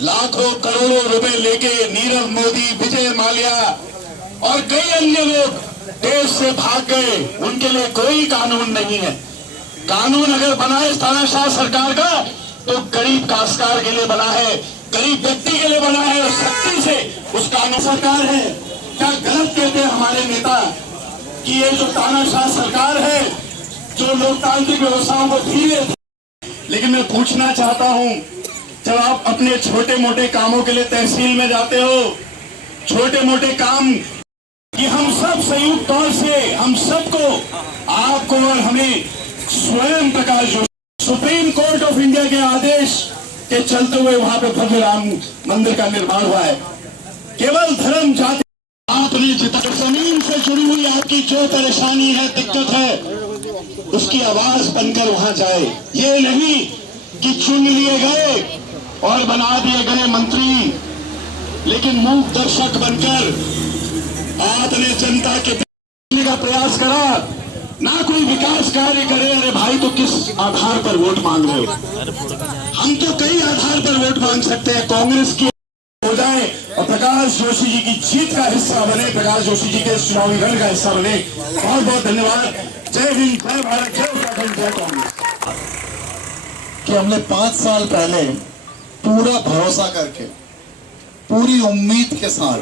लाखों करोड़ों रुपए लेके नीरव मोदी, विजय माल्या और कई अन्य लोग देश से भाग गए। उनके लिए कोई कानून नहीं है। कानून अगर बना है तानाशाह सरकार का तो गरीब काश्तकार के लिए बना है, गरीब व्यक्ति के लिए बना है और सख्ती से उस कानून सरकार है। क्या गलत कहते हैं हमारे नेता कि ये जो तानाशाह सरकार है जो लोकतांत्रिक व्यवस्थाओं को धीरे, लेकिन मैं पूछना चाहता हूं, जब आप अपने छोटे मोटे कामों के लिए तहसील में जाते हो, छोटे मोटे काम कि हम सब संयुक्त तौर से हम सबको, आपको और हमें Swayam Prakash Joshi Supreme Court of India के आदेश के चलते हुए वहां पे भव्य राम मंदिर का निर्माण हुआ है। केवल धर्म जाति आपने जितना जमीन से जुड़ी हुई आपकी जो परेशानी है, दिक्कत है, उसकी आवाज बनकर वहां जाए। ये नहीं कि चुन लिए गए और बना दिए गए मंत्री, लेकिन मूक दर्शक बनकर आपने जनता के का प्रयास करा, ना कोई विकास कार्य करे। अरे भाई, तो किस आधार पर वोट मांग रहे हो? हम तो कई आधार पर वोट मांग सकते हैं। कांग्रेस की हो जाए और प्रकाश जोशी जी की जीत का हिस्सा बने, प्रकाश जोशी जी के चुनावी रण का हिस्सा बने। बहुत बहुत धन्यवाद। जय हिंद, जय भारत, जय उत्तराखंड, जय कांग्रेस। कि हमने 5 साल पहले पूरा भरोसा करके, पूरी उम्मीद के साथ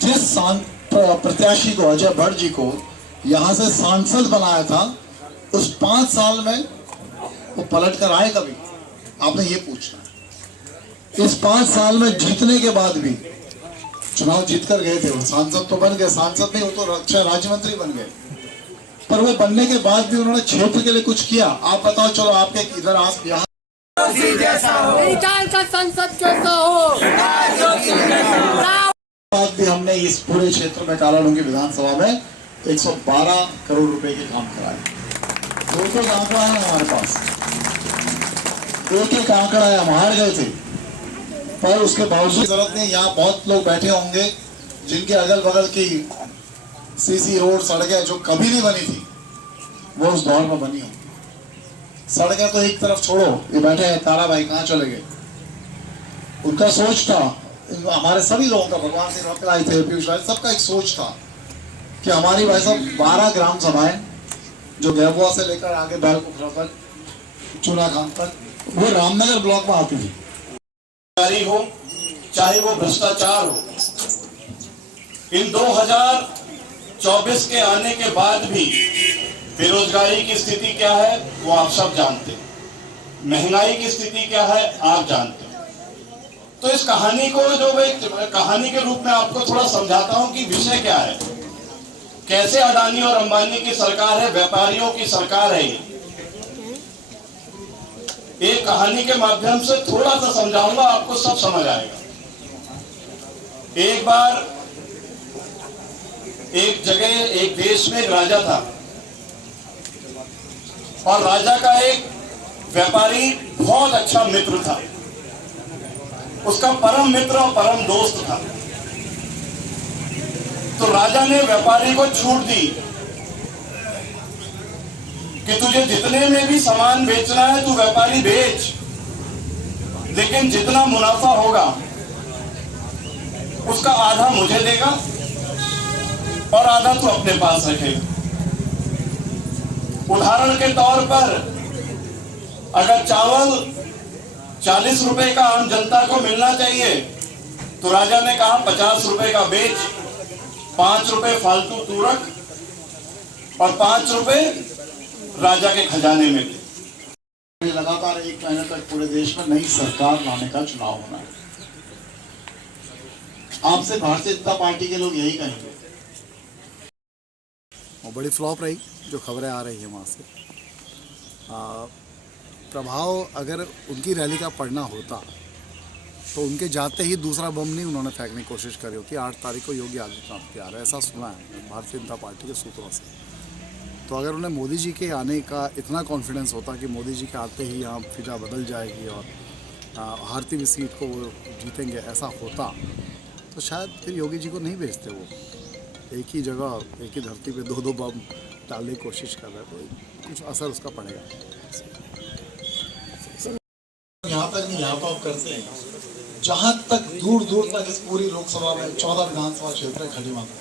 जिस प्रत्याशी को, अजय भट्ट जी को यहां से सांसद बनाया था, उस 5 साल में वो पलट कर आए कभी? आपने ये पूछना है। इस 5 साल में जीतने के बाद भी, चुनाव जीत कर गए थे, वो सांसद तो बन गए, सांसद नहीं, वो तो रक्षा राज्य मंत्री बन गए, पर वो बनने के बाद भी उन्होंने क्षेत्र के लिए कुछ किया? आप बताओ। चलो आपके इधर आप यहाँ का संसद जैसा हो, बाद भी हमने इस पूरे क्षेत्र में कालाडूंगी विधानसभा में 112 करोड़ रुपए के काम कराए। दो आंकड़ा है हमारे पास, एक आंकड़ा है। हम हार गए थे, पर उसके बावजूद जरूरत नहीं। यहाँ बहुत लोग बैठे होंगे जिनके अगल बगल की सीसी रोड, सड़कें जो कभी नहीं बनी थी, वो उस दौर में बनी हो। सड़कें तो एक तरफ छोड़ो, ये बैठे हैं तारा भाई, कहाँ चले गए? उनका सोच था, हमारे सभी लोगों का, भगवान सिंह रतलाई थे, पीयूष राय, सबका एक सोच था कि हमारी भाई साहब 12 ग्राम सभाएं जो गैबुआ से लेकर आगे बैलकुफरा तक, चूना खान तक, वो रामनगर ब्लॉक में आती थी। हो चाहे वो भ्रष्टाचार हो, इन 2024 के आने के बाद भी बेरोजगारी की स्थिति क्या है वो आप सब जानते हैं, महंगाई की स्थिति क्या है आप जानते हैं। तो इस कहानी को जो मैं कहानी के रूप में आपको थोड़ा समझाता हूं कि विषय क्या है, कैसे अडानी और अंबानी की सरकार है, व्यापारियों की सरकार है। एक कहानी के माध्यम से थोड़ा सा समझाऊंगा, आपको सब समझ आएगा। एक बार एक जगह, एक देश में एक राजा था और राजा का एक व्यापारी बहुत अच्छा मित्र था, उसका परम मित्र और परम दोस्त था। तो राजा ने व्यापारी को छूट दी कि तुझे जितने में भी सामान बेचना है तू व्यापारी बेच, लेकिन जितना मुनाफा होगा उसका आधा मुझे देगा और आधा तू अपने पास रखेगा। उदाहरण के तौर पर अगर चावल 40 रुपए का आम जनता को मिलना चाहिए तो राजा ने कहा 50 रुपए का बेच, 5 रुपए फालतू तू रख और 5 रुपए राजा के खजाने में दे। लगातार 1 महीने तक पूरे देश में नई सरकार लाने का चुनाव होना है। आपसे भारतीय जनता पार्टी के लोग यही कहेंगे। और बड़ी फ्लॉप रही जो खबरें आ रही है वहाँ से। प्रभाव अगर उनकी रैली का पड़ना होता तो उनके जाते ही दूसरा बम नहीं उन्होंने फेंकने की कोशिश करी होती। 8 तारीख को योगी आदित्यनाथ के आ रहे, ऐसा सुना है भारतीय जनता पार्टी के सूत्रों से। तो अगर उन्हें मोदी जी के आने का इतना कॉन्फिडेंस होता कि मोदी जी के आते ही यहाँ फिजा बदल जाएगी और हारती हुई सीट को वो जीतेंगे, ऐसा होता तो शायद फिर योगी जी को नहीं भेजते। वो एक ही जगह, एक ही धरती पे 2-2 बम डालने की कोशिश कर रहे हैं, तो कुछ असर उसका पड़ेगा। यहाँ तक नहीं नहीं यहाँ तो आप करते हैं। जहां तक दूर दूर तक इस पूरी लोकसभा में 14 विधानसभा क्षेत्र है खलीमा में,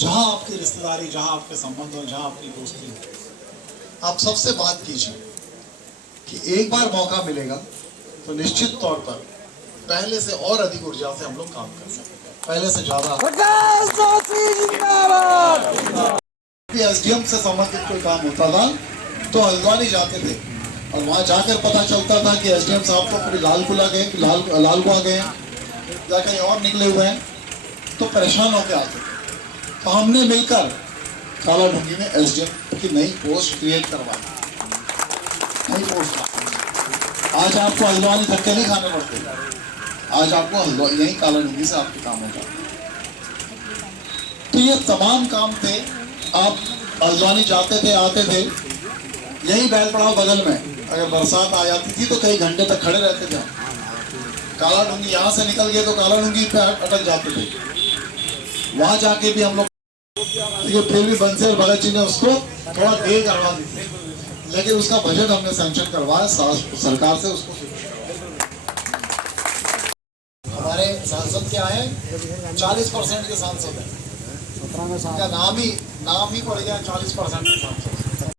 जहां आपकी रिश्तेदारी, जहां आपके संबंध हो, जहां आपकी दोस्ती हो, आप सबसे बात कीजिए कि एक बार मौका मिलेगा तो निश्चित तौर पर पहले से और अधिक ऊर्जा से हम लोग काम कर सकते हैं, पहले से ज्यादा। एसडीएम से संबंधित कोई काम होता था तो हल्द्वानी जाते थे और वहां जाकर पता चलता था कि एसडीएम साहब तो पूरी लालकुआ गए, लालकुआ गए या कहीं और निकले हुए हैं, तो परेशान होकर आते थे। तो हमने मिलकर कालाढूंगी में एसडीएम की नई पोस्ट क्रिएट करवाई, नई पोस्ट। आज आपको हल्द्वानी धक्के नहीं खाने पड़ते, आज आपको यही कालाढूंगी से आपके काम हो जाते। तो ये तमाम काम थे, आप हल्द्वानी जाते थे, आते थे, यही बैल पड़ाव बगल में, अगर बरसात आ जाती थी तो कई घंटे तक खड़े रहते थे। कालाढूंगी यहाँ से निकल गए तो कालाढूंगी पे अटक जाते थे। वहां जाके भी हम लोग, फिर भी बंसी और भगत जी ने उसको थोड़ा देर करवा दी थी, लेकिन उसका बजट हमने सैंक्शन करवाया सरकार से। उसको हमारे सांसद क्या है, 40% के सांसद है, नाम ही पड़ गया 40% के सांसद।